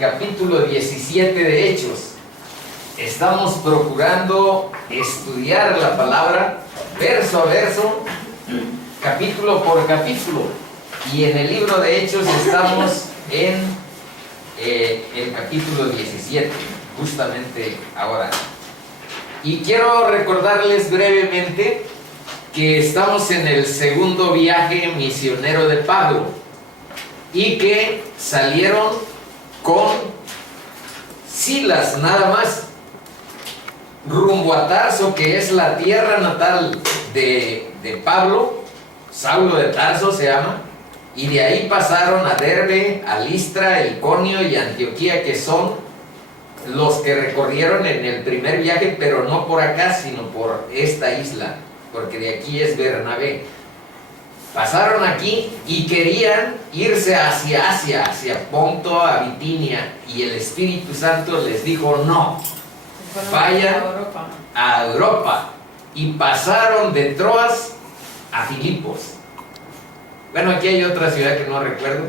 capítulo 17 de Hechos. Estamos procurando estudiar la palabra verso a verso, capítulo por capítulo. Y en el libro de Hechos estamos en el capítulo 17, justamente ahora. Y quiero recordarles brevemente que estamos en el segundo viaje misionero de Pablo y que salieron con Silas nada más rumbo a Tarso, que es la tierra natal de Pablo. Saulo de Tarso se llama, y de ahí pasaron a Derbe, a Listra, Iconio y Antioquía, que son los que recorrieron en el primer viaje, pero no por acá, sino por esta isla, porque de aquí es Bernabé. Pasaron aquí y querían irse hacia Asia, hacia Ponto, a Bitinia, y el Espíritu Santo les dijo no, vayan a Europa. Y pasaron de Troas a Filipos. Bueno, aquí hay otra ciudad que no recuerdo,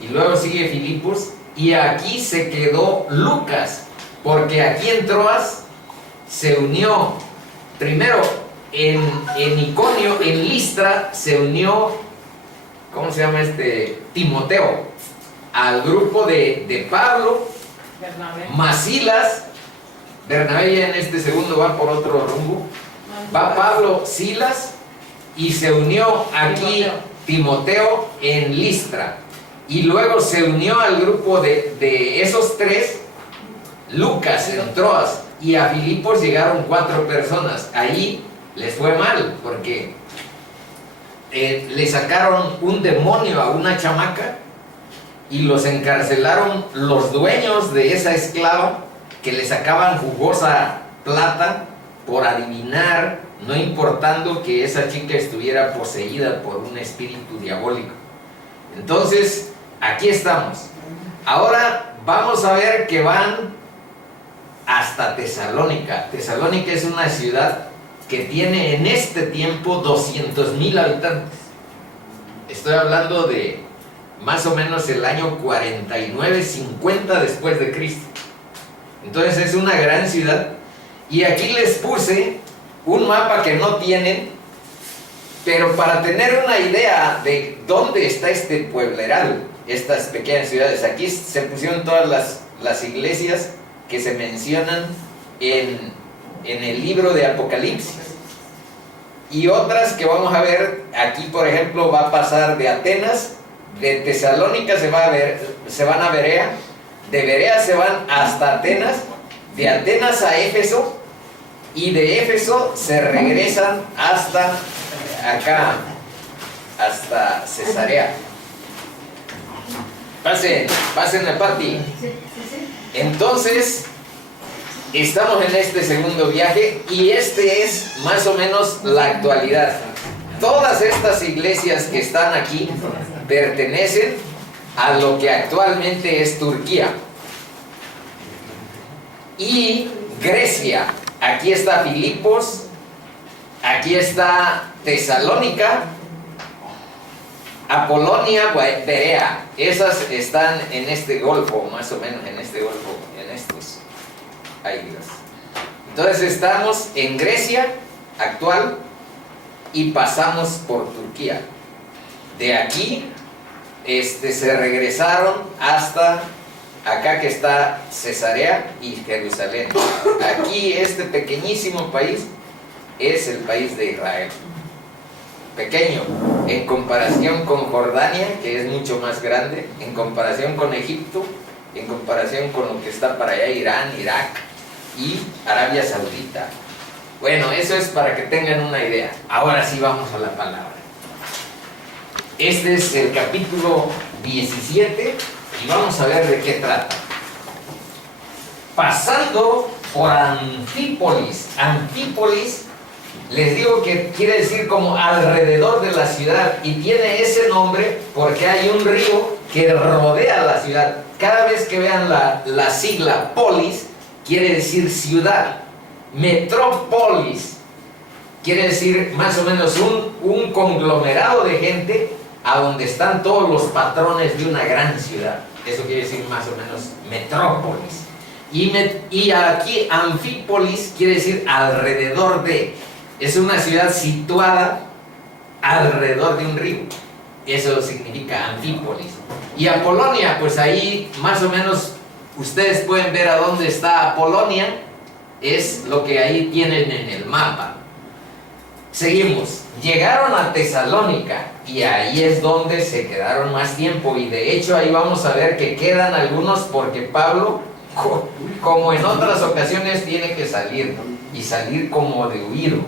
y luego sigue Filipos, y aquí se quedó Lucas, porque aquí en Troas se unió primero en Iconio, en Listra, se unió, ¿cómo se llama Timoteo, al grupo de Pablo, Bernabé. Silas. Bernabé ya en este segundo va por otro rumbo. Va Pablo, Silas, y se unió aquí Timoteo en Listra. Y luego se unió al grupo de esos tres, Lucas en Troas, y a Filipos llegaron 4 personas. Ahí les fue mal, porque le sacaron un demonio a una chamaca y los encarcelaron los dueños de esa esclava, que le sacaban jugosa plata por adivinar, no importando que esa chica estuviera poseída por un espíritu diabólico. Entonces, aquí estamos. Ahora vamos a ver que van hasta Tesalónica. Tesalónica es una ciudad que tiene en este tiempo 200,000 habitantes. Estoy hablando de más o menos el año 49-50 después de Cristo. Entonces es una gran ciudad. Y aquí les puse un mapa que no tienen, pero para tener una idea de dónde está este puebleral, estas pequeñas ciudades. Aquí se pusieron todas las iglesias que se mencionan en el libro de Apocalipsis, y otras que vamos a ver aquí. Por ejemplo, va a pasar de Atenas, de Tesalónica se van a Berea, de Berea se van hasta Atenas, de Atenas a Éfeso, y de Éfeso se regresan hasta acá, hasta Cesarea. Pasen a Pati. Entonces, estamos en este segundo viaje, y este es más o menos la actualidad. Todas estas iglesias que están aquí pertenecen a lo que actualmente es Turquía y Grecia. Aquí está Filipos, aquí está Tesalónica, Apolonia, Berea. Esas están en este golfo, más o menos en este golfo, en estos. Ahí Dios. Entonces estamos en Grecia actual y pasamos por Turquía. De aquí se regresaron hasta acá, que está Cesarea y Jerusalén. Aquí este pequeñísimo país es el país de Israel. Pequeño en comparación con Jordania, que es mucho más grande, en comparación con Egipto, en comparación con lo que está para allá, Irán, Irak y Arabia Saudita. Bueno, eso es para que tengan una idea. Ahora sí vamos a la palabra. Este es el capítulo 17 y vamos a ver de qué trata. Pasando por Anfípolis. Anfípolis, les digo que quiere decir como alrededor de la ciudad, y tiene ese nombre porque hay un río que rodea la ciudad. Cada vez que vean la sigla polis, quiere decir ciudad. Metrópolis quiere decir más o menos un conglomerado de gente a donde están todos los patrones de una gran ciudad. Eso quiere decir más o menos metrópolis. Y aquí Anfípolis quiere decir alrededor de. Es una ciudad situada alrededor de un río. Eso significa Anfípolis. Y Apolonia, pues ahí más o menos ustedes pueden ver a dónde está Apolonia. Es lo que ahí tienen en el mapa. Seguimos. Llegaron a Tesalónica y ahí es donde se quedaron más tiempo, y de hecho ahí vamos a ver que quedan algunos porque Pablo, como en otras ocasiones, tiene que salir, y salir como de huido.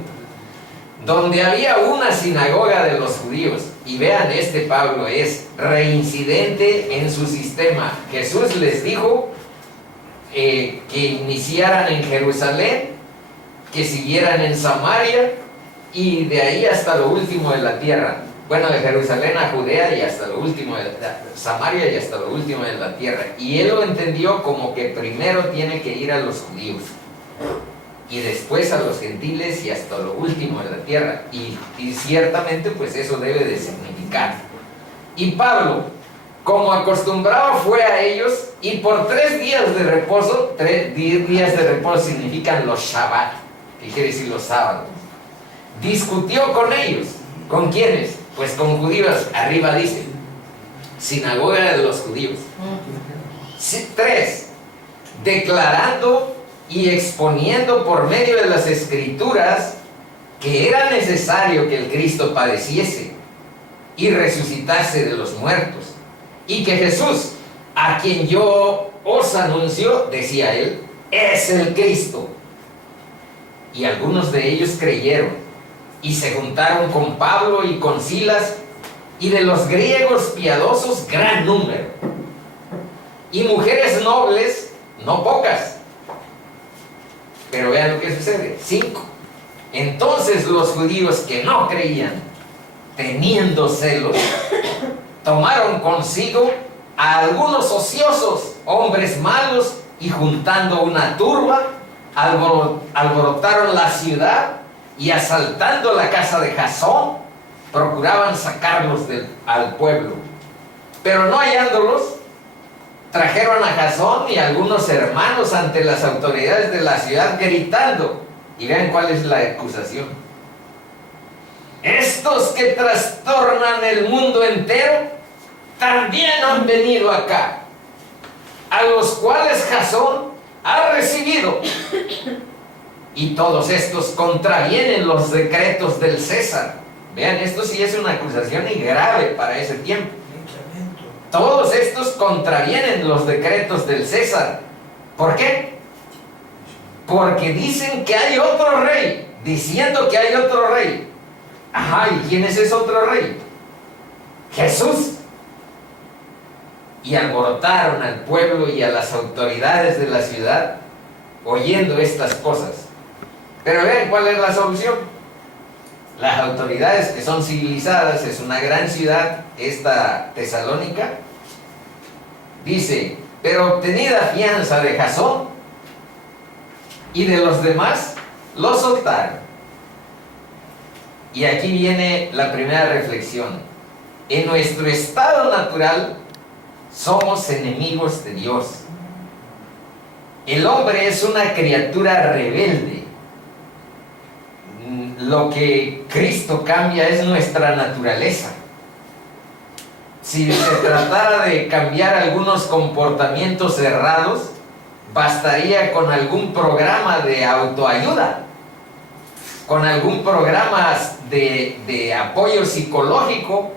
Donde había una sinagoga de los judíos, y vean, este Pablo es reincidente en su sistema. Jesús les dijo que iniciaran en Jerusalén, que siguieran en Samaria, y de ahí hasta lo último de la tierra. Bueno, de Jerusalén a Judea y hasta lo último de Samaria y hasta lo último de la tierra. Y él lo entendió como que primero tiene que ir a los judíos y después a los gentiles y hasta lo último de la tierra. Y ciertamente pues eso debe de significar. Y Pablo, como acostumbrado, fue a ellos, y por 3 días de reposo, 3 días de reposo significan los Shabbat, que quiere decir los sábados, discutió con ellos. ¿Con quiénes? Pues con judíos. Arriba dice sinagoga de los judíos. 3, declarando y exponiendo por medio de las escrituras que era necesario que el Cristo padeciese y resucitase de los muertos, y que Jesús, a quien yo os anuncio, decía él, es el Cristo. Y algunos de ellos creyeron y se juntaron con Pablo y con Silas, y de los griegos piadosos gran número, y mujeres nobles no pocas. Pero vean lo que sucede. 5. Entonces los judíos que no creían, teniendo celos, tomaron consigo a algunos ociosos, hombres malos, y juntando una turba, alborotaron la ciudad, y asaltando la casa de Jasón, procuraban sacarlos al pueblo. Pero no hallándolos, trajeron a Jasón y a algunos hermanos ante las autoridades de la ciudad, gritando. Y vean cuál es la acusación: estos que trastornan el mundo entero también han venido acá, a los cuales Jasón ha recibido, y todos estos contravienen los decretos del César. Vean, esto sí es una acusación y grave para ese tiempo. Todos estos contravienen los decretos del César. ¿Por qué? Porque dicen que hay otro rey, diciendo que hay otro rey. Ajá, ¿y quién es ese otro rey? Jesús. Y alborotaron al pueblo y a las autoridades de la ciudad oyendo estas cosas. Pero vean cuál es la solución. Las autoridades, que son civilizadas, es una gran ciudad, esta Tesalónica, dice: pero obtenida fianza de Jasón y de los demás, lo soltaron. Y aquí viene la primera reflexión. En nuestro estado natural somos enemigos de Dios. El hombre es una criatura rebelde. Lo que Cristo cambia es nuestra naturaleza. Si se tratara de cambiar algunos comportamientos errados, bastaría con algún programa de autoayuda, con algún programa de apoyo psicológico,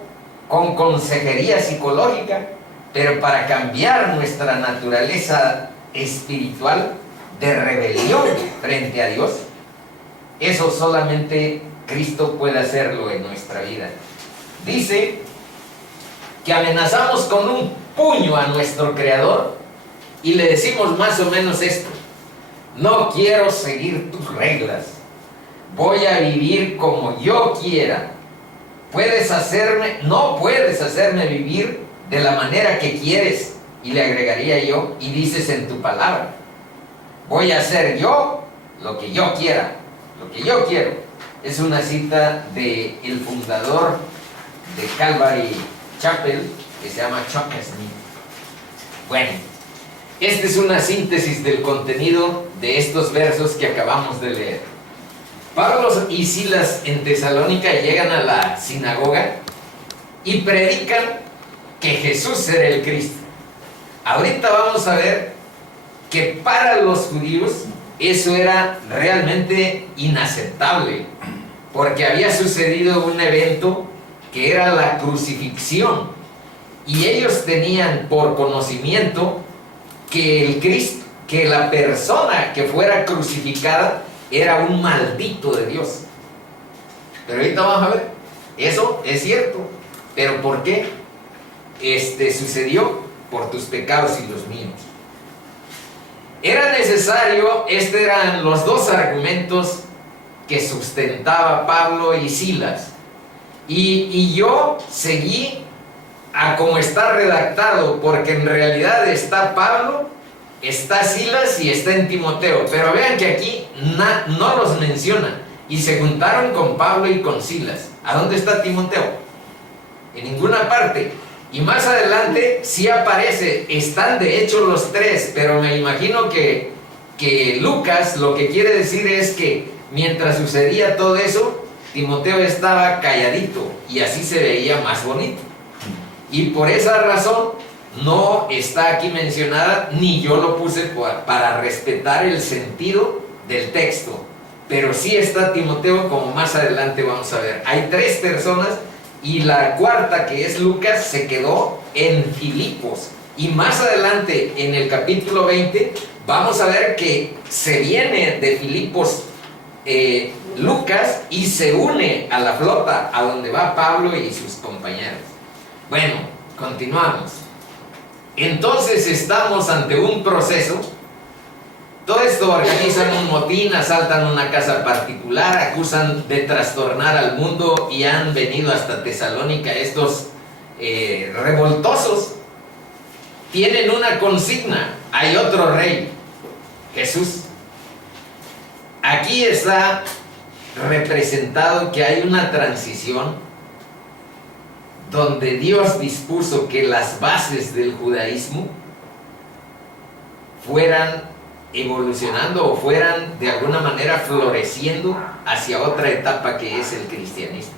con consejería psicológica. Pero para cambiar nuestra naturaleza espiritual de rebelión frente a Dios, eso solamente Cristo puede hacerlo en nuestra vida. Dice que amenazamos con un puño a nuestro Creador y le decimos más o menos esto: no quiero seguir tus reglas, voy a vivir como yo quiera. No puedes hacerme vivir de la manera que quieres. Y le agregaría yo: y dices en tu palabra, voy a hacer yo lo que yo quiera, lo que yo quiero. Es una cita del fundador de Calvary Chapel, que se llama Chuck Smith. Bueno, esta es una síntesis del contenido de estos versos que acabamos de leer. Pablo y Silas en Tesalónica llegan a la sinagoga y predican que Jesús era el Cristo. Ahorita vamos a ver que para los judíos eso era realmente inaceptable, porque había sucedido un evento que era la crucifixión, y ellos tenían por conocimiento que el Cristo, que la persona que fuera crucificada era un maldito de Dios. Pero ahorita vamos a ver, eso es cierto, pero ¿por qué? Sucedió por tus pecados y los míos. Era necesario, estos eran los dos argumentos que sustentaba Pablo y Silas. Y yo seguí a como está redactado, porque en realidad está Pablo, está Silas y está en Timoteo. Pero vean que aquí no los menciona. Y se juntaron con Pablo y con Silas. ¿A dónde está Timoteo? En ninguna parte. Y más adelante sí aparece, están de hecho los tres, pero me imagino que Lucas lo que quiere decir es que mientras sucedía todo eso, Timoteo estaba calladito y así se veía más bonito. Y por esa razón no está aquí mencionada, ni yo lo puse para respetar el sentido del texto. Pero sí está Timoteo, como más adelante vamos a ver. Hay tres personas. Y la cuarta, que es Lucas, se quedó en Filipos. Y más adelante, en el capítulo 20, vamos a ver que se viene de Filipos Lucas y se une a la flota, a donde va Pablo y sus compañeros. Bueno, continuamos. Entonces estamos ante un proceso. Todo esto organizan un motín, asaltan una casa particular, acusan de trastornar al mundo y han venido hasta Tesalónica estos revoltosos. Tienen una consigna, hay otro rey, Jesús. Aquí está representado que hay una transición donde Dios dispuso que las bases del judaísmo fueran evolucionando o fueran de alguna manera floreciendo hacia otra etapa que es el cristianismo.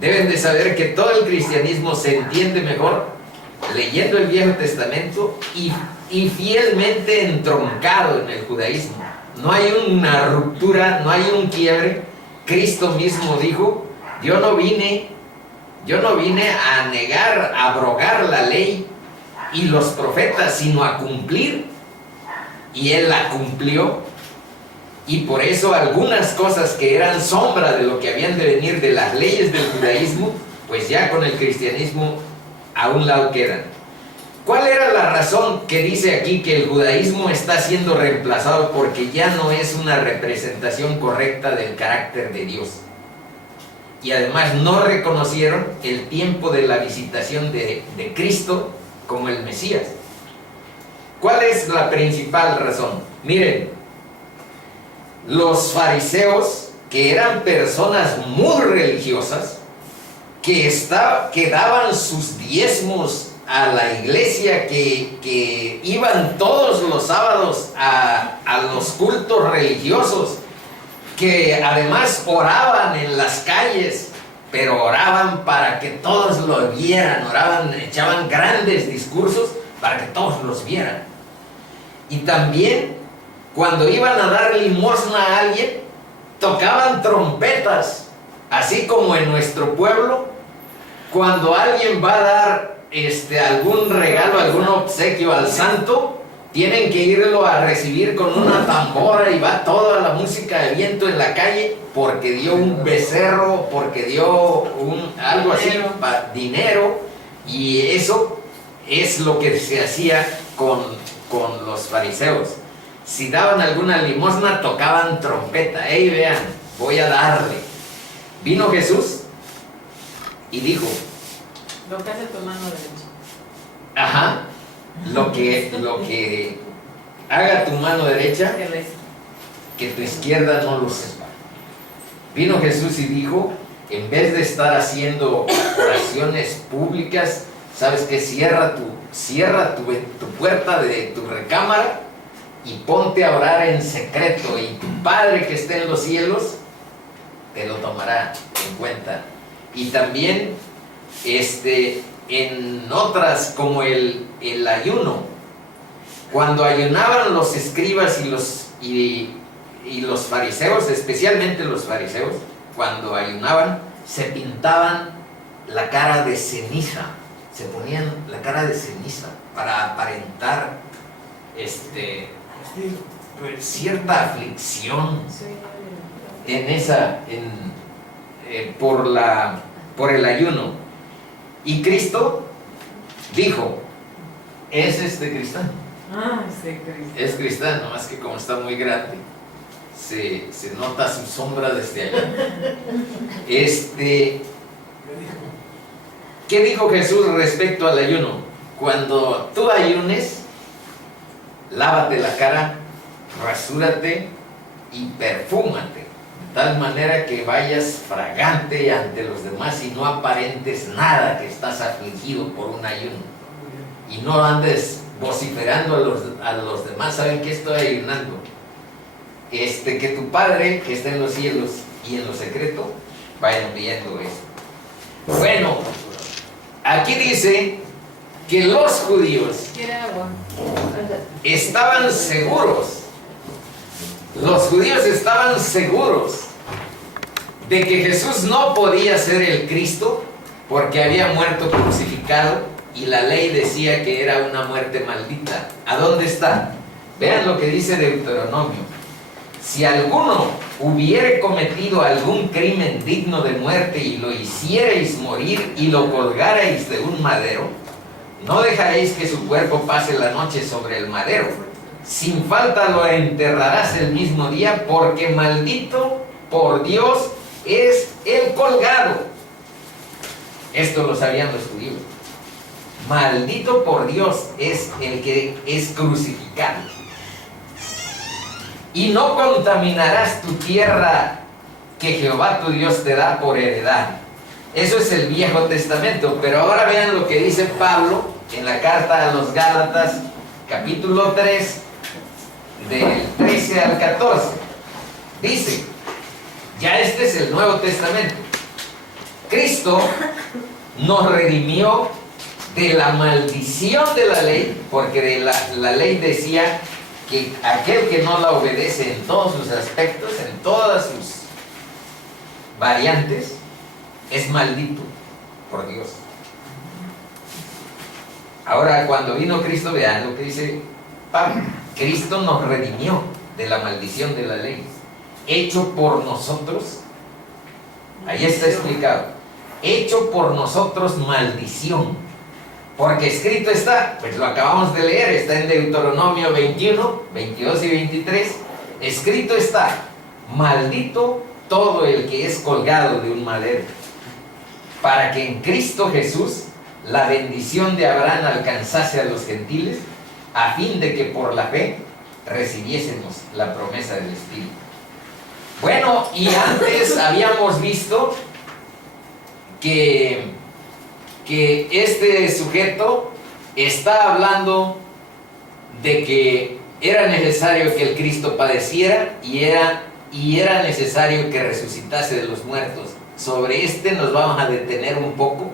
Deben de saber que todo el cristianismo se entiende mejor leyendo el Viejo Testamento y fielmente entroncado en el judaísmo. No hay una ruptura, no hay un quiebre. Cristo mismo dijo: yo no vine a negar, a abrogar la ley y los profetas, sino a cumplir. Y Él la cumplió, y por eso algunas cosas que eran sombra de lo que habían de venir de las leyes del judaísmo, pues ya con el cristianismo a un lado quedan. ¿Cuál era la razón que dice aquí que el judaísmo está siendo reemplazado porque ya no es una representación correcta del carácter de Dios? Y además no reconocieron el tiempo de la visitación de Cristo como el Mesías. ¿Cuál es la principal razón? Miren, los fariseos, que eran personas muy religiosas, que daban sus diezmos a la iglesia, que iban todos los sábados a los cultos religiosos, que además oraban en las calles, pero oraban para que todos lo vieran, echaban grandes discursos para que todos los vieran. Y también, cuando iban a dar limosna a alguien, tocaban trompetas, así como en nuestro pueblo, cuando alguien va a dar algún regalo, algún obsequio al santo, tienen que irlo a recibir con una tambora y va toda la música de viento en la calle, porque dio un becerro, porque dio algo así, dinero, y eso es lo que se hacía con los fariseos. Si daban alguna limosna, tocaban trompeta. ¡Ey, vean, voy a darle! Vino Jesús y dijo: lo que hace tu mano derecha. Ajá, lo que haga tu mano derecha, que tu izquierda no lo sepa. Vino Jesús y dijo: en vez de estar haciendo oraciones públicas, ¿sabes qué? Cierra tu puerta de tu recámara y ponte a orar en secreto, y tu Padre que está en los cielos te lo tomará en cuenta. Y también en otras, como el ayuno, cuando ayunaban los escribas y los fariseos, especialmente los fariseos, cuando ayunaban, se pintaban la cara de ceniza, se ponían la cara de ceniza para aparentar cierta aflicción por el ayuno. Y Cristo dijo, es cristiano. Es cristiano, nomás que como está muy grande, se nota su sombra desde allá. ¿Qué dijo Jesús respecto al ayuno? Cuando tú ayunes, lávate la cara, rasúrate y perfúmate, de tal manera que vayas fragante ante los demás y no aparentes nada que estás afligido por un ayuno. Y no andes vociferando a los demás, ¿saben qué estoy ayunando? Que tu Padre que está en los cielos y en lo secreto vayan viendo eso. Bueno, aquí dice que los judíos estaban seguros. Los judíos estaban seguros de que Jesús no podía ser el Cristo porque había muerto crucificado y la ley decía que era una muerte maldita. ¿A dónde está? Vean lo que dice Deuteronomio. Si alguno hubiere cometido algún crimen digno de muerte y lo hicierais morir y lo colgarais de un madero, no dejaréis que su cuerpo pase la noche sobre el madero. Sin falta lo enterrarás el mismo día, porque maldito por Dios es el colgado. Esto lo sabían los judíos. Maldito por Dios es el que es crucificado. Y no contaminarás tu tierra que Jehová tu Dios te da por heredad. Eso es el Viejo Testamento. Pero ahora vean lo que dice Pablo en la carta a los Gálatas, capítulo 3, del 13 al 14. Dice, ya este es el Nuevo Testamento. Cristo nos redimió de la maldición de la ley, porque la ley decía que aquel que no la obedece en todos sus aspectos, en todas sus variantes, es maldito por Dios. Ahora, cuando vino Cristo, vean lo que dice Pablo. Cristo nos redimió de la maldición de la ley, hecho por nosotros, ahí está explicado, hecho por nosotros maldición, porque escrito está, pues lo acabamos de leer, está en Deuteronomio 21, 22 y 23, escrito está, maldito todo el que es colgado de un madero, para que en Cristo Jesús la bendición de Abraham alcanzase a los gentiles, a fin de que por la fe recibiésemos la promesa del Espíritu. Bueno, y antes habíamos visto que este sujeto está hablando de que era necesario que el Cristo padeciera y era necesario que resucitase de los muertos. Sobre este nos vamos a detener un poco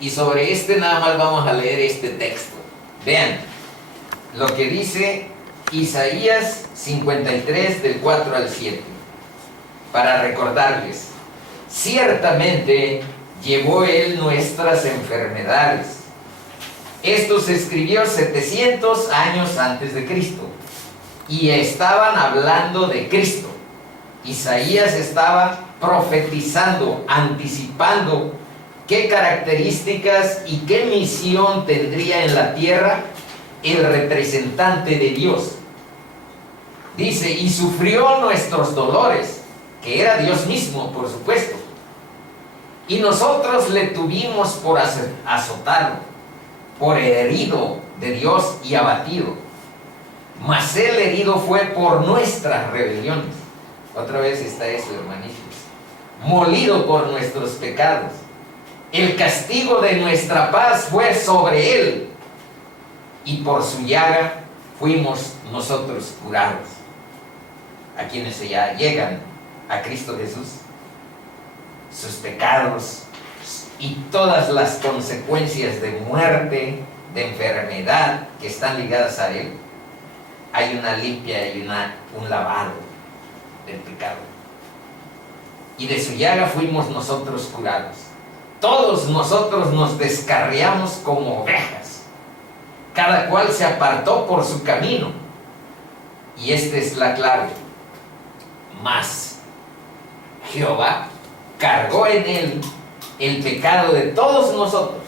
y sobre este nada más vamos a leer este texto. Vean lo que dice Isaías 53 del 4 al 7, para recordarles: ciertamente llevó él nuestras enfermedades. Esto se escribió 700 años antes de Cristo y estaban hablando de Cristo. Isaías estaba profetizando, anticipando qué características y qué misión tendría en la tierra el representante de Dios. Dice, y sufrió nuestros dolores, que era Dios mismo, por supuesto, y nosotros le tuvimos por azotado, por herido de Dios y abatido, mas él herido fue por nuestras rebeliones. Otra vez está eso, hermanitos. molido por nuestros pecados. El castigo de nuestra paz fue sobre él, y por su llaga fuimos nosotros curados. A quienes ya llegan a Cristo Jesús, sus pecados y todas las consecuencias de muerte, de enfermedad que están ligadas a él, hay una limpia y un lavado del pecado. Y de su llaga fuimos nosotros curados. Todos nosotros nos descarriamos como ovejas. Cada cual se apartó por su camino. Y esta es la clave. Mas Jehová cargó en él el pecado de todos nosotros.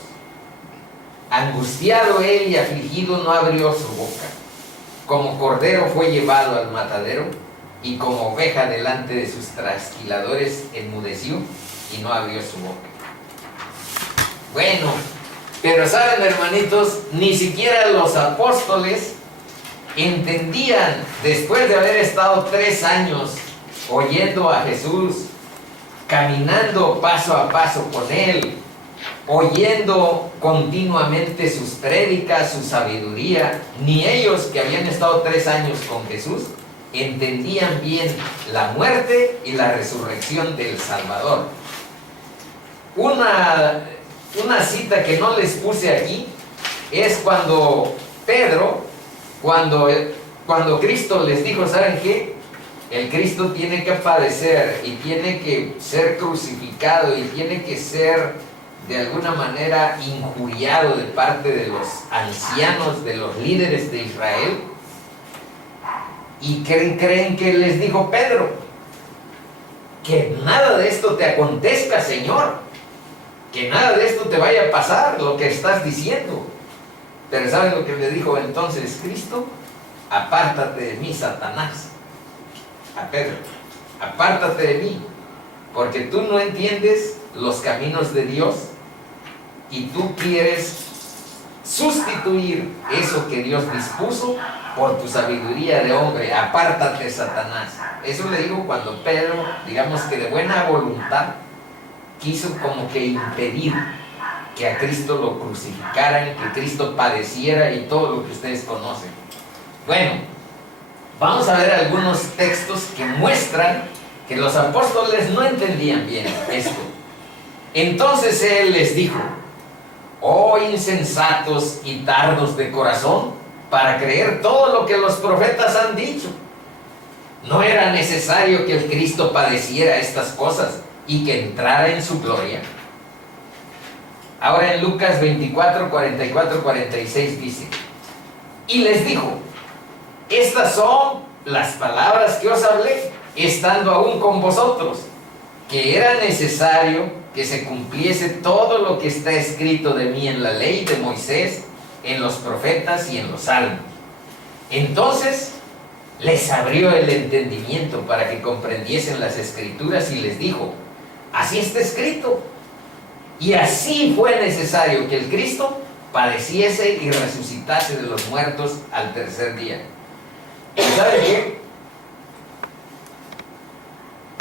Angustiado él y afligido no abrió su boca. Como cordero fue llevado al matadero, y como oveja delante de sus trasquiladores enmudeció y no abrió su boca. Bueno, pero saben, hermanitos, ni siquiera los apóstoles entendían, después de haber estado 3 años oyendo a Jesús, caminando paso a paso con él, oyendo continuamente sus prédicas, su sabiduría, ni ellos, que habían estado 3 años con Jesús, entendían bien la muerte y la resurrección del Salvador. Una cita que no les puse aquí es cuando Pedro, cuando Cristo les dijo, ¿saben qué? El Cristo tiene que padecer y tiene que ser crucificado y tiene que ser de alguna manera injuriado de parte de los ancianos, de los líderes de Israel. ¿Y creen que les dijo Pedro? Que nada de esto te acontezca, Señor. Que nada de esto te vaya a pasar, lo que estás diciendo. Pero ¿saben lo que le dijo entonces Cristo? Apártate de mí, Satanás. A Pedro, apártate de mí, porque tú no entiendes los caminos de Dios y tú quieres sustituir eso que Dios dispuso por tu sabiduría de hombre. Apártate, Satanás. Eso le digo cuando Pedro, digamos que de buena voluntad, quiso como que impedir que a Cristo lo crucificaran, que Cristo padeciera y todo lo que ustedes conocen. Bueno, vamos a ver algunos textos que muestran que los apóstoles no entendían bien esto. Entonces él les dijo: oh insensatos y tardos de corazón, para creer todo lo que los profetas han dicho. ¿No era necesario que el Cristo padeciera estas cosas y que entrara en su gloria? Ahora en Lucas 24, 44, 46 dice: y les dijo: estas son las palabras que os hablé, estando aún con vosotros, que era necesario que se cumpliese todo lo que está escrito de mí en la ley de Moisés, en los profetas y en los salmos. Entonces les abrió el entendimiento para que comprendiesen las escrituras y les dijo: así está escrito. Y así fue necesario que el Cristo padeciese y resucitase de los muertos al tercer día. ¿Y saben qué?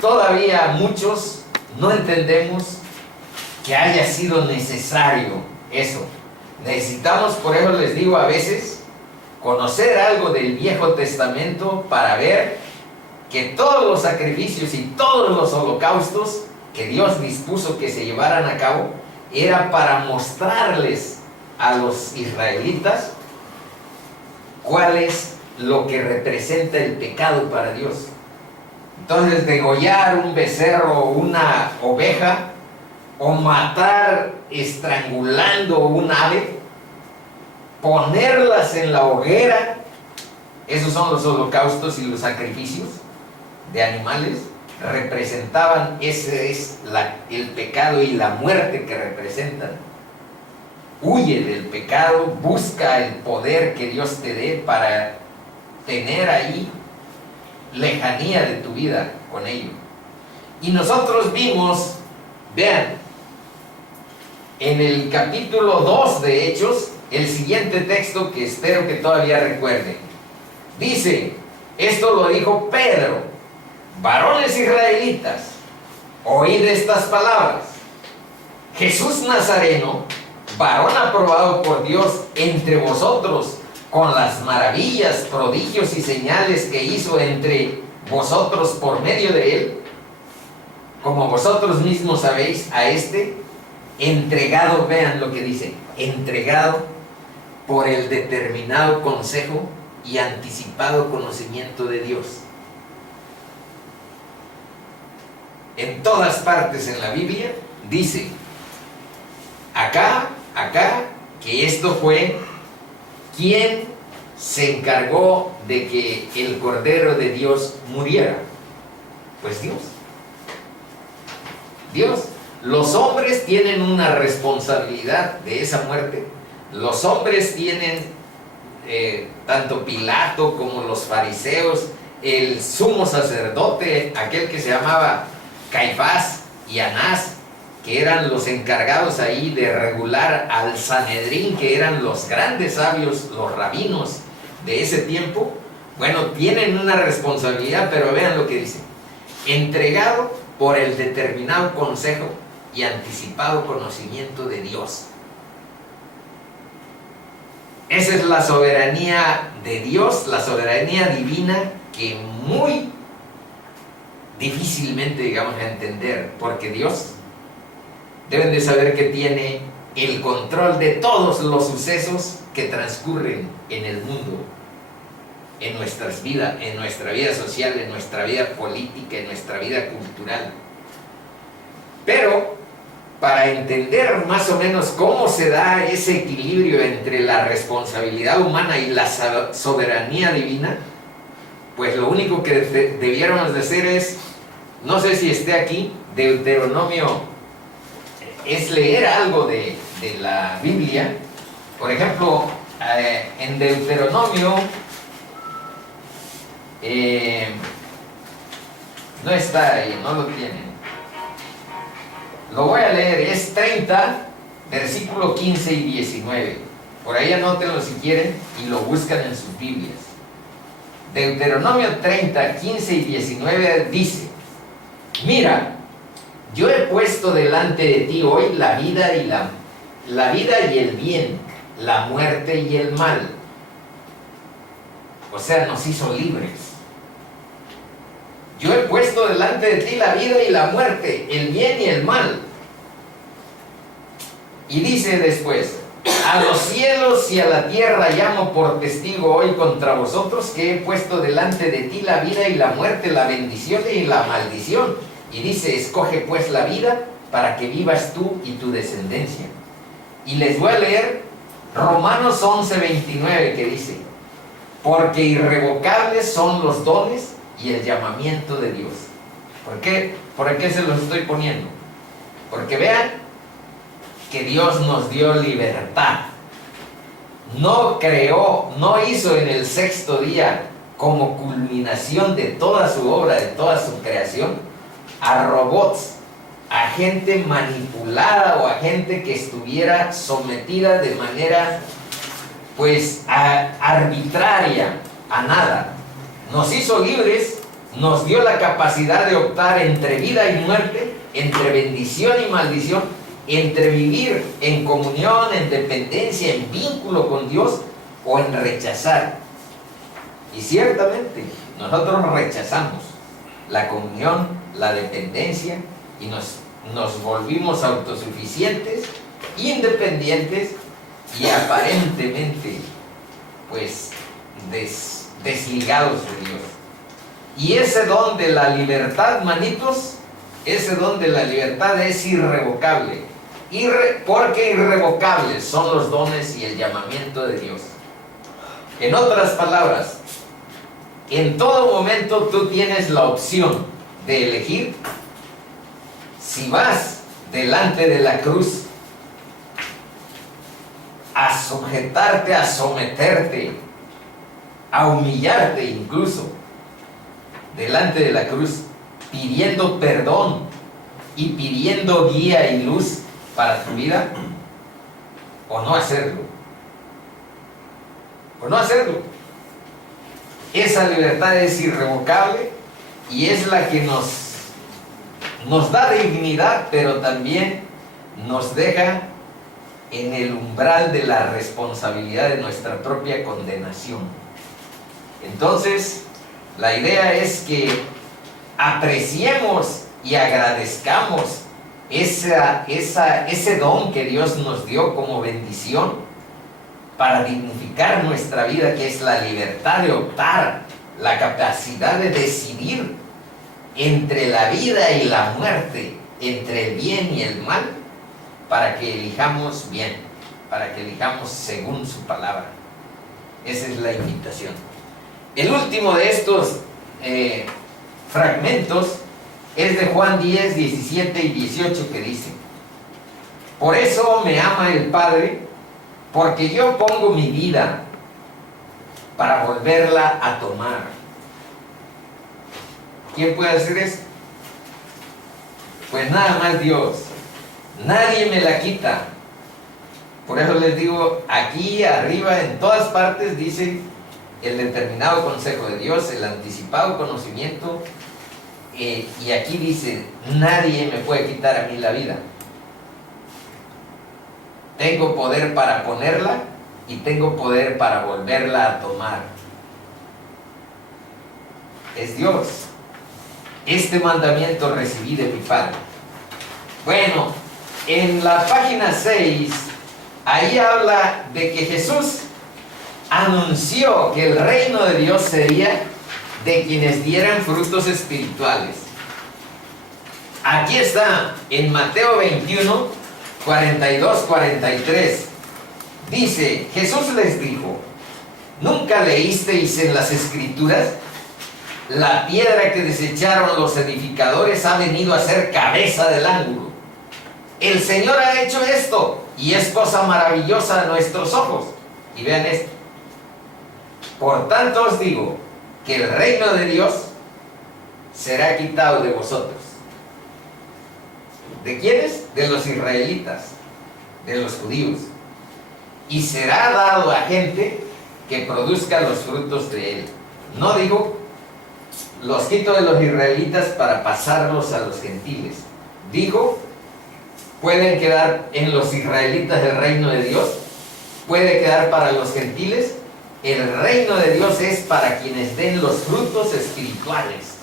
Todavía muchos no entendemos que haya sido necesario eso. Necesitamos, por eso les digo, a veces conocer algo del Viejo Testamento para ver que todos los sacrificios y todos los holocaustos que Dios dispuso que se llevaran a cabo era para mostrarles a los israelitas cuál es lo que representa el pecado para Dios. Entonces, degollar un becerro o una oveja, o matar estrangulando un ave, ponerlas en la hoguera, esos son los holocaustos y los sacrificios de animales, representaban, ese es el pecado y la muerte que representan. Huye del pecado, busca el poder que Dios te dé para tener ahí lejanía de tu vida con ello. Y nosotros vimos, vean, en el capítulo 2 de Hechos, el siguiente texto que espero que todavía recuerden. Dice, esto lo dijo Pedro: varones israelitas, oíd estas palabras. Jesús Nazareno, varón aprobado por Dios entre vosotros, con las maravillas, prodigios y señales que hizo entre vosotros por medio de él, como vosotros mismos sabéis, a este entregado, vean lo que dice, entregado por el determinado consejo y anticipado conocimiento de Dios. En todas partes en la Biblia dice, acá, que esto fue quien se encargó de que el Cordero de Dios muriera. Pues Dios. Dios. Los hombres tienen una responsabilidad de esa muerte. Los hombres tienen, tanto Pilato como los fariseos, el sumo sacerdote, aquel que se llamaba Caifás y Anás, que eran los encargados ahí de regular al Sanedrín, que eran los grandes sabios, los rabinos de ese tiempo. Bueno, tienen una responsabilidad, pero vean lo que dice: entregado por el determinado consejo y anticipado conocimiento de Dios. Esa es la soberanía de Dios, la soberanía divina, que muy difícilmente llegamos a entender, porque Dios, deben de saber que tiene el control de todos los sucesos que transcurren en el mundo, en nuestras vidas, en nuestra vida social, en nuestra vida política, en nuestra vida cultural. Pero para entender más o menos cómo se da ese equilibrio entre la responsabilidad humana y la soberanía divina, pues lo único que debiéramos de hacer es, no sé si esté aquí, Deuteronomio, es leer algo de la Biblia. Por ejemplo, en Deuteronomio, no está ahí, no lo tienen. Lo voy a leer, es 30, versículo 15 y 19. Por ahí anótenlo si quieren y lo buscan en sus Biblias. Deuteronomio 30, 15 y 19 dice: mira, yo he puesto delante de ti hoy la vida y el bien, la muerte y el mal. O sea, nos hizo libres. Yo he puesto delante de ti la vida y la muerte, el bien y el mal. Y dice después: a los cielos y a la tierra llamo por testigo hoy contra vosotros que he puesto delante de ti la vida y la muerte, la bendición y la maldición. Y dice: escoge pues la vida para que vivas tú y tu descendencia. Y les voy a leer Romanos 11:29, que dice: porque irrevocables son los dones y el llamamiento de Dios. ¿Por qué se los estoy poniendo? Porque vean que Dios nos dio libertad. No creó, no hizo en el sexto día, como culminación de toda su obra, de toda su creación, a robots, a gente manipulada o a gente que estuviera sometida de manera pues arbitraria a nada. Nos hizo libres, nos dio la capacidad de optar entre vida y muerte, entre bendición y maldición, entre vivir en comunión, en dependencia, en vínculo con Dios, o en rechazar. Y ciertamente nosotros rechazamos la comunión, la dependencia, y nos volvimos autosuficientes, independientes y aparentemente pues desligados de Dios. Y ese don de la libertad, manitos, ese don de la libertad es irrevocable. Porque irrevocables son los dones y el llamamiento de Dios. En otras palabras, en todo momento tú tienes la opción de elegir si vas delante de la cruz a sujetarte, a someterte, a humillarte incluso delante de la cruz, pidiendo perdón y pidiendo guía y luz para tu vida, o no hacerlo. O no hacerlo. Esa libertad es irrevocable y es la que nos nos da dignidad, pero también nos deja en el umbral de la responsabilidad de nuestra propia condenación. Entonces, la idea es que apreciemos y agradezcamos ese don que Dios nos dio como bendición para dignificar nuestra vida, que es la libertad de optar, la capacidad de decidir entre la vida y la muerte, entre el bien y el mal, para que elijamos bien, para que elijamos según su palabra. Esa es la invitación. El último de estos fragmentos es de Juan 10, 17 y 18, que dice: por eso me ama el Padre, porque yo pongo mi vida para volverla a tomar. ¿Quién puede hacer eso? Pues nada más Dios. Nadie me la quita. Por eso les digo, aquí arriba en todas partes dice el determinado consejo de Dios, el anticipado conocimiento, y aquí dice, nadie me puede quitar a mí la vida. Tengo poder para ponerla y tengo poder para volverla a tomar. Es Dios. Este mandamiento recibí de mi Padre. Bueno, en la página 6, ahí habla de que Jesús anunció que el reino de Dios sería de quienes dieran frutos espirituales. Aquí está, en Mateo 21, 42, 43. Dice, Jesús les dijo: ¿nunca leísteis en las Escrituras? La piedra que desecharon los edificadores ha venido a ser cabeza del ángulo. El Señor ha hecho esto, y es cosa maravillosa a nuestros ojos. Y vean esto. Por tanto os digo, que el reino de Dios será quitado de vosotros. ¿De quiénes? De los israelitas, de los judíos. Y será dado a gente que produzca los frutos de él. No digo, los quito de los israelitas para pasarlos a los gentiles. Digo, pueden quedar en los israelitas el reino de Dios, puede quedar para los gentiles. El reino de Dios es para quienes den los frutos espirituales.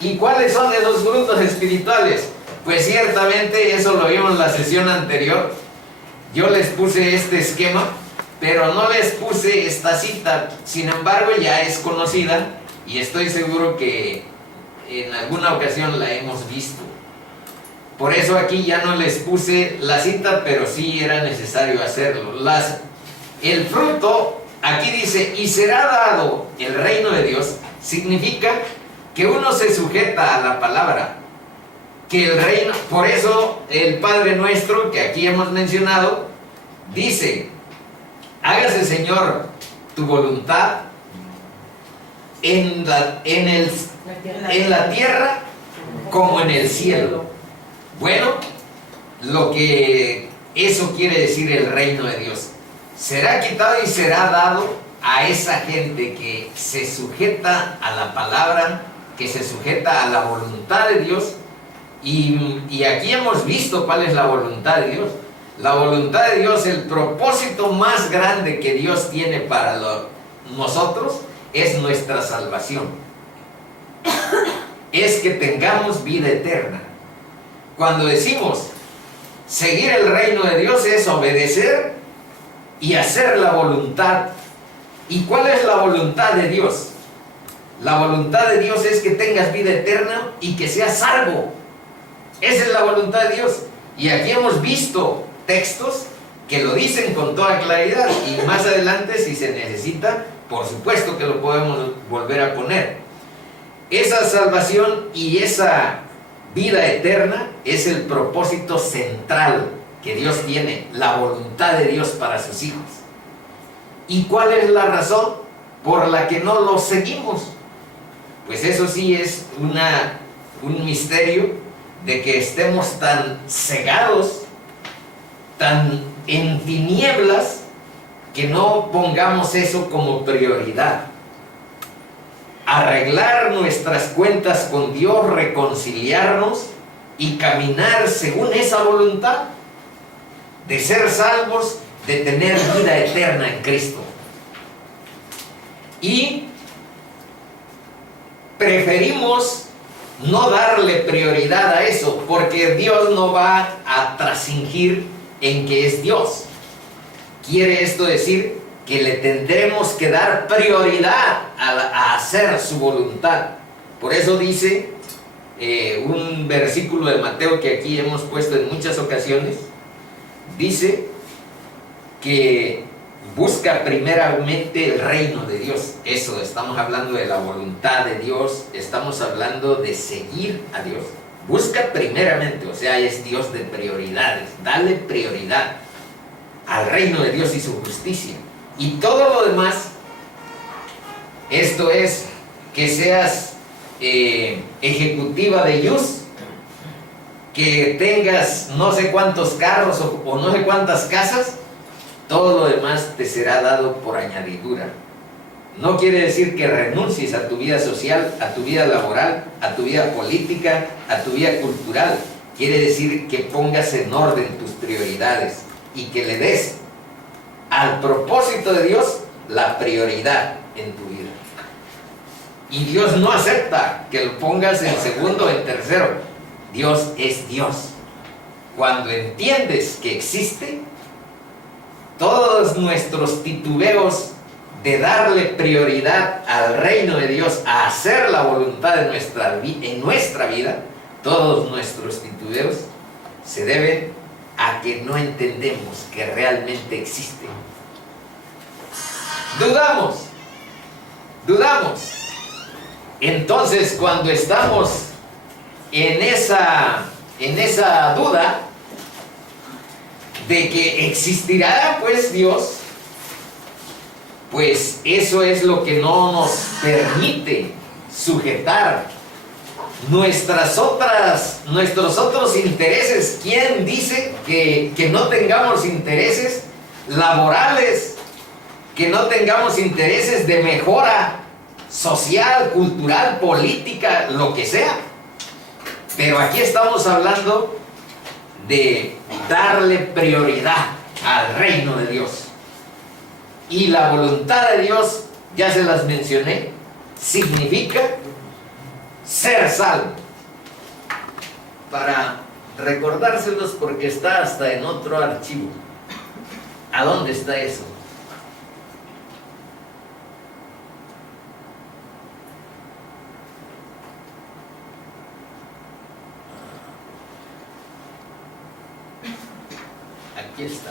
¿Y cuáles son esos frutos espirituales? Pues ciertamente eso lo vimos en la sesión anterior. Yo les puse este esquema, pero no les puse esta cita. Sin embargo, ya es conocida y estoy seguro que en alguna ocasión la hemos visto. Por eso aquí ya no les puse la cita, pero sí era necesario hacerlo. El fruto, aquí dice, y será dado el reino de Dios, significa que uno se sujeta a la palabra. Que el reino, por eso el Padre Nuestro, que aquí hemos mencionado, dice, hágase, Señor, tu voluntad en la tierra como en el cielo. Bueno, lo que eso quiere decir el reino de Dios. Será quitado y será dado a esa gente que se sujeta a la palabra, que se sujeta a la voluntad de Dios. Y aquí hemos visto cuál es la voluntad de Dios. La voluntad de Dios, el propósito más grande que Dios tiene para nosotros es nuestra salvación. Es que tengamos vida eterna. Cuando decimos seguir el reino de Dios es obedecer y hacer la voluntad. ¿Y cuál es la voluntad de Dios? La voluntad de Dios es que tengas vida eterna y que seas salvo. Esa es la voluntad de Dios. Y aquí hemos visto textos que lo dicen con toda claridad, y más adelante, si se necesita, por supuesto que lo podemos volver a poner. Esa salvación y esa vida eterna es el propósito central que Dios tiene, la voluntad de Dios para sus hijos. ¿Y cuál es la razón por la que no lo seguimos? Pues eso sí es un misterio, de que estemos tan cegados, tan en tinieblas, que no pongamos eso como prioridad. arreglar nuestras cuentas con Dios, reconciliarnos y caminar según esa voluntad de ser salvos, de tener vida eterna en Cristo. Y preferimos no darle prioridad a eso, porque Dios no va a trascingir en que es Dios. Quiere esto decir que le tendremos que dar prioridad a hacer su voluntad. Por eso dice un versículo de Mateo que aquí hemos puesto en muchas ocasiones, dice que busca primeramente el reino de Dios. Eso, estamos hablando de la voluntad de Dios, estamos hablando de seguir a Dios. Busca primeramente, o sea, es Dios de prioridades. Dale prioridad al reino de Dios y su justicia. Y todo lo demás, esto es, que seas ejecutiva de IUS, que tengas no sé cuántos carros o no sé cuántas casas, todo lo demás te será dado por añadidura. No quiere decir que renuncies a tu vida social, a tu vida laboral, a tu vida política, a tu vida cultural. Quiere decir que pongas en orden tus prioridades y que le des al propósito de Dios la prioridad en tu vida. Y Dios no acepta que lo pongas en segundo o en tercero. Dios es Dios. Cuando entiendes que existe, todos nuestros titubeos de darle prioridad al reino de Dios, a hacer la voluntad de en nuestra vida, todos nuestros titubeos se deben a que no entendemos que realmente existe. Dudamos. Entonces, cuando estamos en esa duda de que existirá pues Dios, pues eso es lo que no nos permite sujetar nuestros otros intereses. ¿Quién dice que no tengamos intereses laborales, que no tengamos intereses de mejora social, cultural, política, lo que sea? Pero aquí estamos hablando de darle prioridad al reino de Dios. Y la voluntad de Dios, ya se las mencioné, significa ser salvo. Para recordárselos, porque está hasta en otro archivo. ¿A dónde está eso? Aquí está.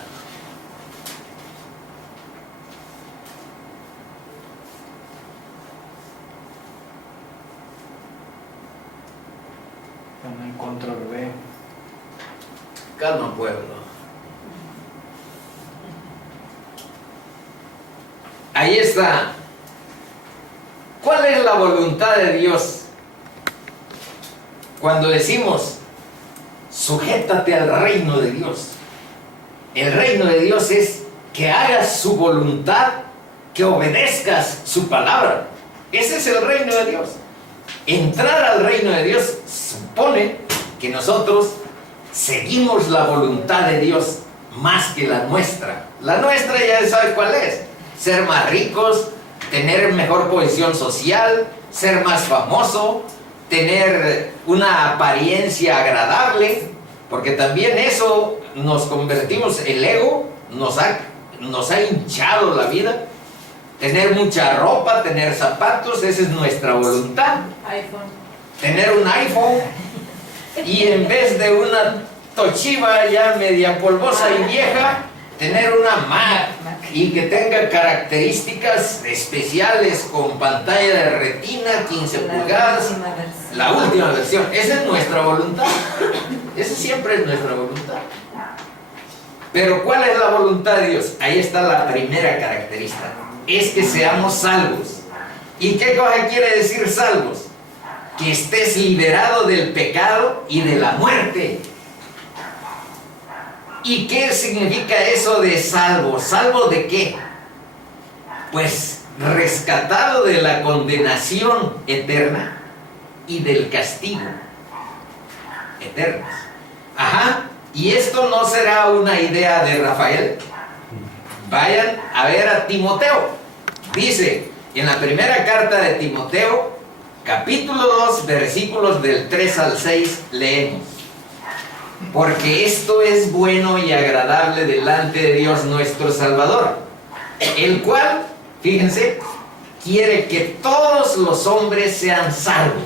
No encuentro el B. Calma, pueblo. Ahí está. ¿Cuál es la voluntad de Dios? Cuando decimos, sujétate al reino de Dios. El reino de Dios es que hagas su voluntad, que obedezcas su palabra. Ese es el reino de Dios. Entrar al reino de Dios supone que nosotros seguimos la voluntad de Dios más que la nuestra. La nuestra ya sabe cuál es: ser más ricos, tener mejor posición social, ser más famoso, tener una apariencia agradable, porque también eso nos convertimos, el ego nos ha hinchado la vida. Tener mucha ropa, tener zapatos, esa es nuestra voluntad. iPhone. Tener un iPhone y en vez de una Toshiba ya media polvosa y vieja, tener una Mac y que tenga características especiales con pantalla de retina, 15 pulgadas, la última versión. Esa es nuestra voluntad. Esa siempre es nuestra voluntad. Pero ¿cuál es la voluntad de Dios? Ahí está la primera característica. Es que seamos salvos. ¿Y qué cosa quiere decir salvos? Que estés liberado del pecado y de la muerte. ¿Y qué significa eso de salvo? ¿Salvo de qué? Pues rescatado de la condenación eterna y del castigo eternos. Ajá, y esto no será una idea de Rafael. Vayan a ver a Timoteo. Dice en la primera carta de Timoteo, capítulo 2, versículos del 3 al 6, leemos: porque esto es bueno y agradable delante de Dios nuestro Salvador, el cual, fíjense, quiere que todos los hombres sean salvos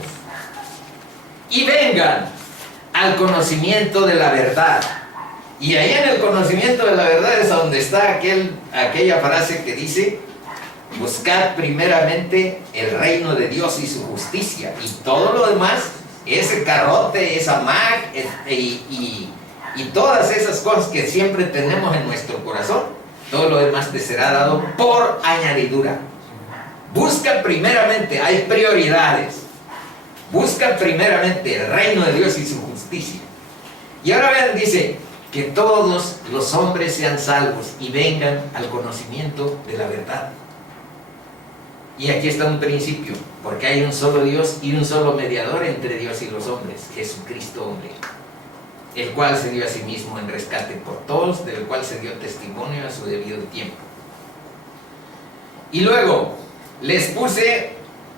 y vengan al conocimiento de la verdad. Y ahí en el conocimiento de la verdad es donde está aquella frase que dice: buscad primeramente el reino de Dios y su justicia, y todo lo demás, ese carrote, esa mag y todas esas cosas que siempre tenemos en nuestro corazón, todo lo demás te será dado por añadidura. Busca primeramente, hay prioridades. Busca primeramente el reino de Dios y su justicia. Y ahora vean, dice que todos los hombres sean salvos y vengan al conocimiento de la verdad. Y aquí está un principio, porque hay un solo Dios y un solo mediador entre Dios y los hombres, Jesucristo hombre, el cual se dio a sí mismo en rescate por todos, del cual se dio testimonio a su debido tiempo. Y luego les puse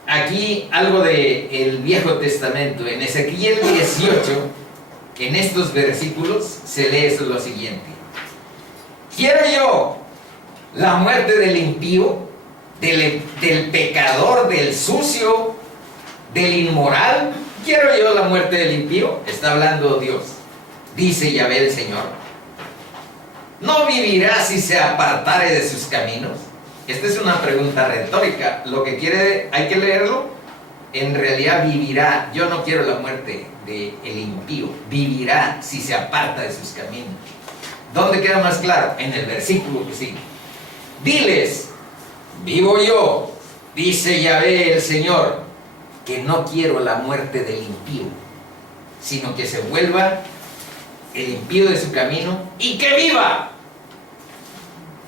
aquí algo del Viejo Testamento. En Ezequiel 18, en estos versículos se lee lo siguiente: quiero yo la muerte del impío, del pecador, del sucio, del inmoral. Quiero yo la muerte del impío. Está hablando Dios. Dice Yahvé el Señor: ¿no vivirá si se apartare de sus caminos? Esta es una pregunta retórica. Lo que quiere, hay que leerlo. En realidad vivirá. Yo no quiero la muerte del impío. Vivirá si se aparta de sus caminos. ¿Dónde queda más claro? En el versículo que sigue. Diles: vivo yo, dice Yahvé el Señor, que no quiero la muerte del impío, sino que se vuelva el impío de su camino y que viva.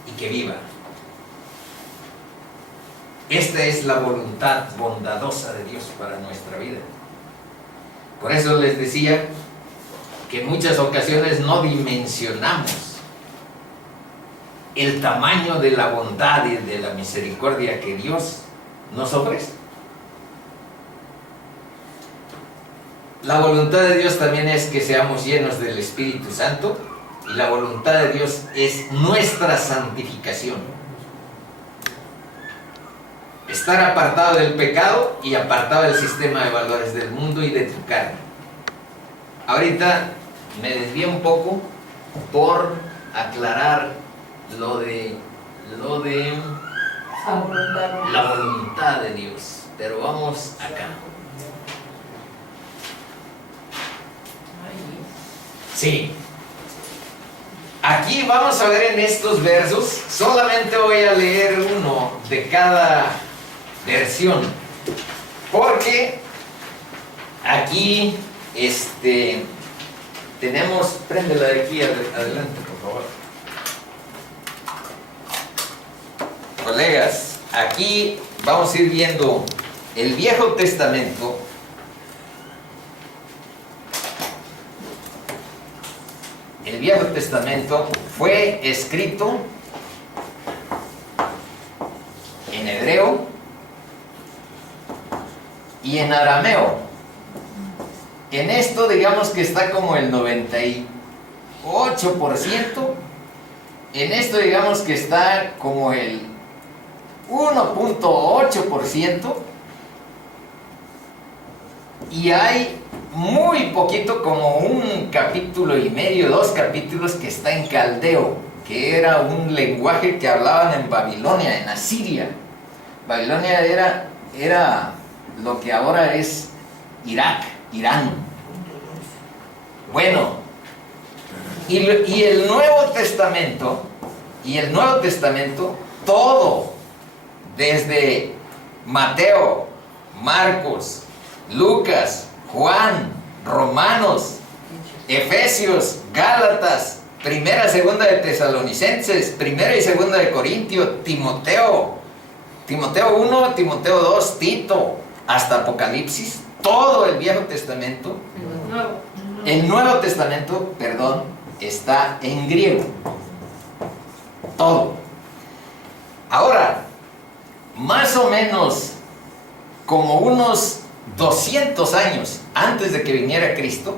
Y que viva. Esta es la voluntad bondadosa de Dios para nuestra vida. Por eso les decía que en muchas ocasiones no dimensionamos el tamaño de la bondad y de la misericordia que Dios nos ofrece. La voluntad de Dios también es que seamos llenos del Espíritu Santo, y la voluntad de Dios es nuestra santificación. Estar apartado del pecado y apartado del sistema de valores del mundo y de tu carne. Ahorita me desvío un poco por aclarar lo de la voluntad de Dios. Pero vamos acá. Sí. Aquí vamos a ver en estos versos, solamente voy a leer uno de cada versión, porque aquí tenemos, préndela de aquí adelante, por favor. Colegas, aquí vamos a ir viendo el Viejo Testamento. El Viejo Testamento fue escrito en hebreo y en arameo. En esto digamos que está como el 98%. En esto digamos que está como el 1.8%. Y hay muy poquito, como un capítulo y medio, 2 capítulos, que está en caldeo, que era un lenguaje que hablaban en Babilonia, en Asiria. Babilonia era lo que ahora es Irak, Irán. Bueno, y el Nuevo Testamento, todo, desde Mateo, Marcos, Lucas, Juan, Romanos, Efesios, Gálatas, Primera, Segunda de Tesalonicenses, Primera y Segunda de Corintio, Timoteo, Timoteo 1, Timoteo 2, Tito, hasta Apocalipsis, todo el Viejo Testamento, el Nuevo Testamento, perdón, está en griego. Todo. Ahora, más o menos como unos 200 años antes de que viniera Cristo,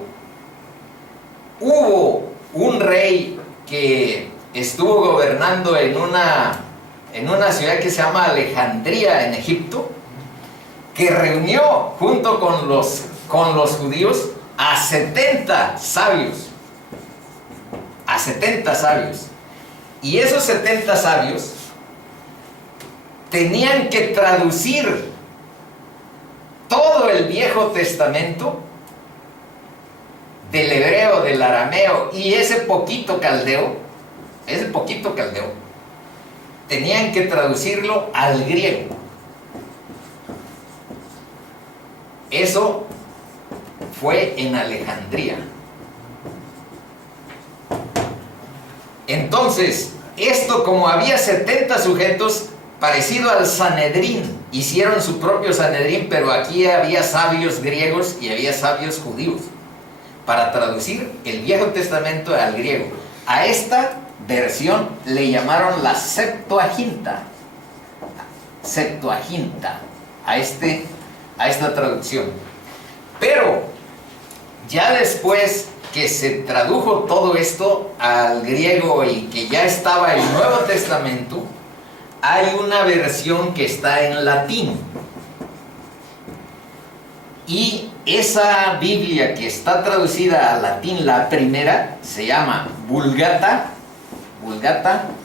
hubo un rey que estuvo gobernando en una ciudad que se llama Alejandría en Egipto, que reunió junto con los judíos a 70 sabios. A 70 sabios. Y esos 70 sabios tenían que traducir todo el Viejo Testamento del hebreo, del arameo y ese poquito caldeo, tenían que traducirlo al griego. Eso fue en Alejandría. Entonces, esto, como había 70 sujetos, parecido al Sanedrín, hicieron su propio Sanedrín, pero aquí había sabios griegos y había sabios judíos para traducir el Viejo Testamento al griego. A esta versión le llamaron la Septuaginta. Septuaginta a esta traducción. Pero ya después que se tradujo todo esto al griego y que ya estaba el Nuevo Testamento, hay una versión que está en latín. Y esa Biblia que está traducida al latín, la primera, se llama Vulgata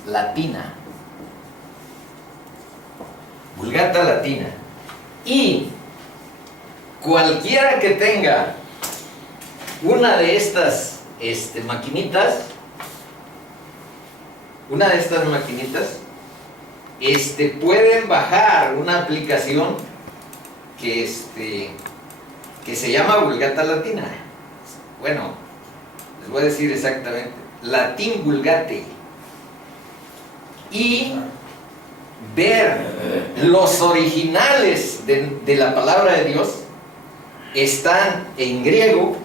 Latina. Vulgata Latina. Y cualquiera que tenga una de estas maquinitas, pueden bajar una aplicación que se llama Vulgata Latina. Bueno, les voy a decir exactamente, Latin Vulgate, y ver los originales de la palabra de Dios. Están en griego,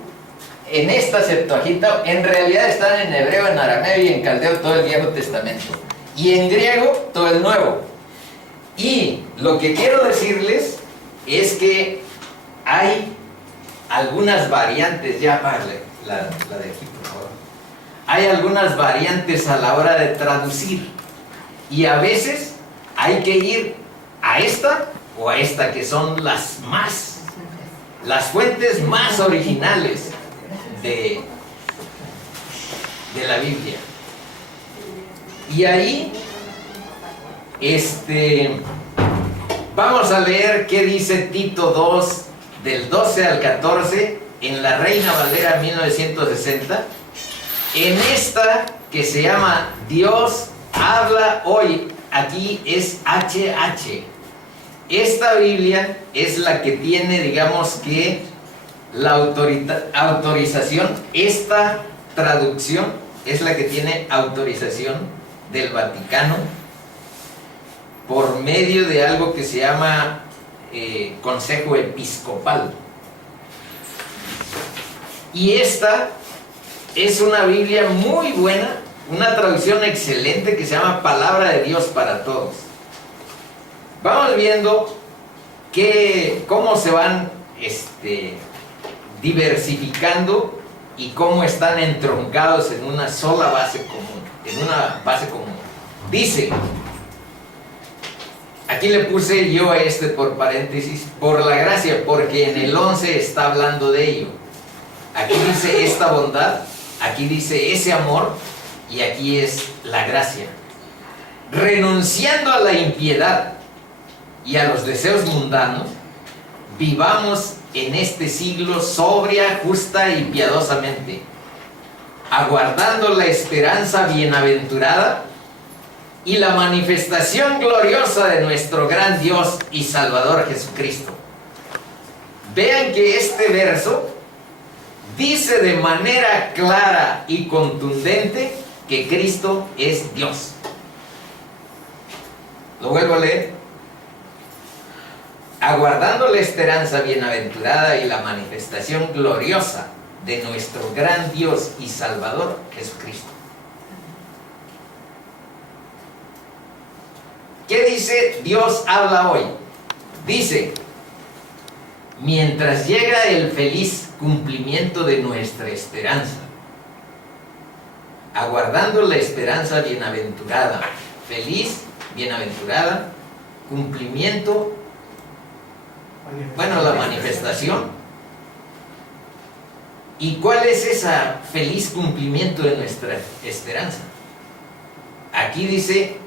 en esta Septuaginta, en realidad están en hebreo, en arameo y en caldeo todo el Viejo Testamento, y en griego todo el Nuevo. Y lo que quiero decirles es que hay algunas variantes, ya para la de aquí, por favor. Hay algunas variantes a la hora de traducir, y a veces hay que ir a esta o a esta, que son las fuentes más originales de la Biblia. Y ahí vamos a leer qué dice Tito 2 del 12 al 14 en la Reina Valera 1960, en esta que se llama Dios habla hoy. Aquí es HH. Esta Biblia es la que tiene, digamos que, la autorización. Esta traducción es la que tiene autorización del Vaticano por medio de algo que se llama Consejo Episcopal. Y esta es una Biblia muy buena, una traducción excelente que se llama Palabra de Dios para Todos. Vamos viendo cómo se van diversificando y cómo están entroncados en una sola base común, Dice, aquí le puse yo por paréntesis, por la gracia, porque en el 11 está hablando de ello. Aquí dice esta bondad, aquí dice ese amor, y aquí es la gracia. Renunciando a la impiedad y a los deseos mundanos, vivamos en este siglo sobria, justa y piadosamente, aguardando la esperanza bienaventurada y la manifestación gloriosa de nuestro gran Dios y Salvador Jesucristo. Vean que este verso dice de manera clara y contundente que Cristo es Dios. Lo vuelvo a leer. aguardando la esperanza bienaventurada y la manifestación gloriosa de nuestro gran Dios y Salvador, Jesucristo. ¿Qué dice Dios habla hoy? Dice, mientras llega el feliz cumplimiento de nuestra esperanza, aguardando la esperanza bienaventurada, feliz, bienaventurada, cumplimiento, bueno, la manifestación. ¿Y cuál es ese feliz cumplimiento de nuestra esperanza? Aquí dice,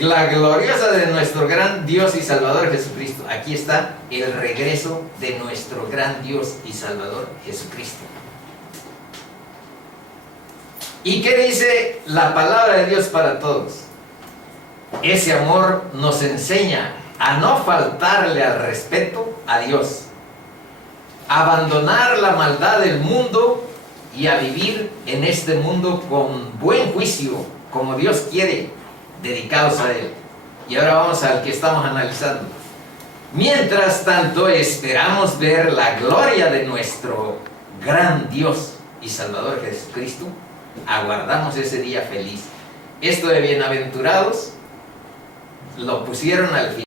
la gloriosa de nuestro gran Dios y Salvador Jesucristo. Aquí está el regreso de nuestro gran Dios y Salvador Jesucristo. ¿Y qué dice la palabra de Dios para todos? Ese amor nos enseña a no faltarle al respeto a Dios, a abandonar la maldad del mundo y a vivir en este mundo con buen juicio, como Dios quiere, dedicados a Él. Y ahora vamos al que estamos analizando. Mientras tanto, esperamos ver la gloria de nuestro gran Dios y Salvador Jesucristo. Aguardamos ese día feliz. Esto de bienaventurados lo pusieron al final.